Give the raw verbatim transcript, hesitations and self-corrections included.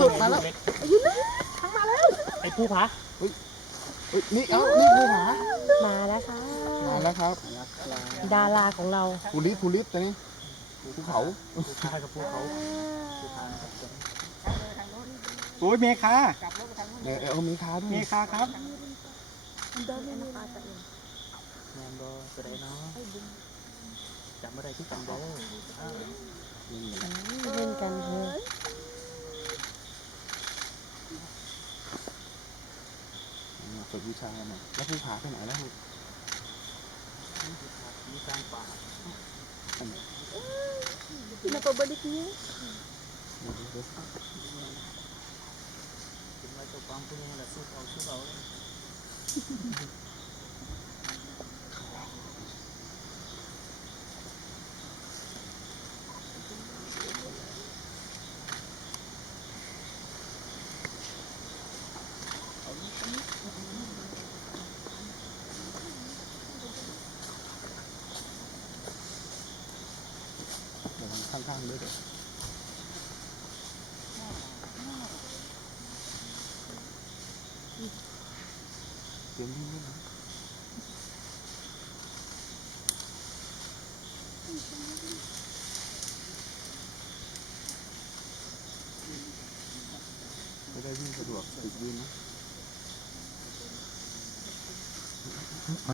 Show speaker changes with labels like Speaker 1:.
Speaker 1: สุดมาแล้วยืนเลยทั้งมาแล้วไอ้ผู้ผาเฮ้ยนี่เอ้านี่ผู้ผา
Speaker 2: มาแล้วค่ะ
Speaker 1: มาแล้วครับ
Speaker 2: ดาราของเรา
Speaker 1: ภูริภูริตอนนี้ภูเขาภูเขากับภูเขา
Speaker 3: โอ้ยเมคา
Speaker 1: เนี่ยเออเมคาด้วย
Speaker 3: เมคาครับ
Speaker 2: เดินไม่ได้
Speaker 3: แมนบอจะได้เนาะจำอะไรที่จำได้
Speaker 2: เล่นกันเถอะ
Speaker 1: ฝึกวิชาหน่อยแล้วภูผาไปไหนแล้ว
Speaker 3: มีการป่า
Speaker 2: Kenapa baliknya?
Speaker 3: Cuma itu kampungnya ada surau-surau.
Speaker 1: ข้างๆด้วยเด็กเตรียมนี่ด้วยนะไม่ได้วิ่งสะดวกติดยืนนะ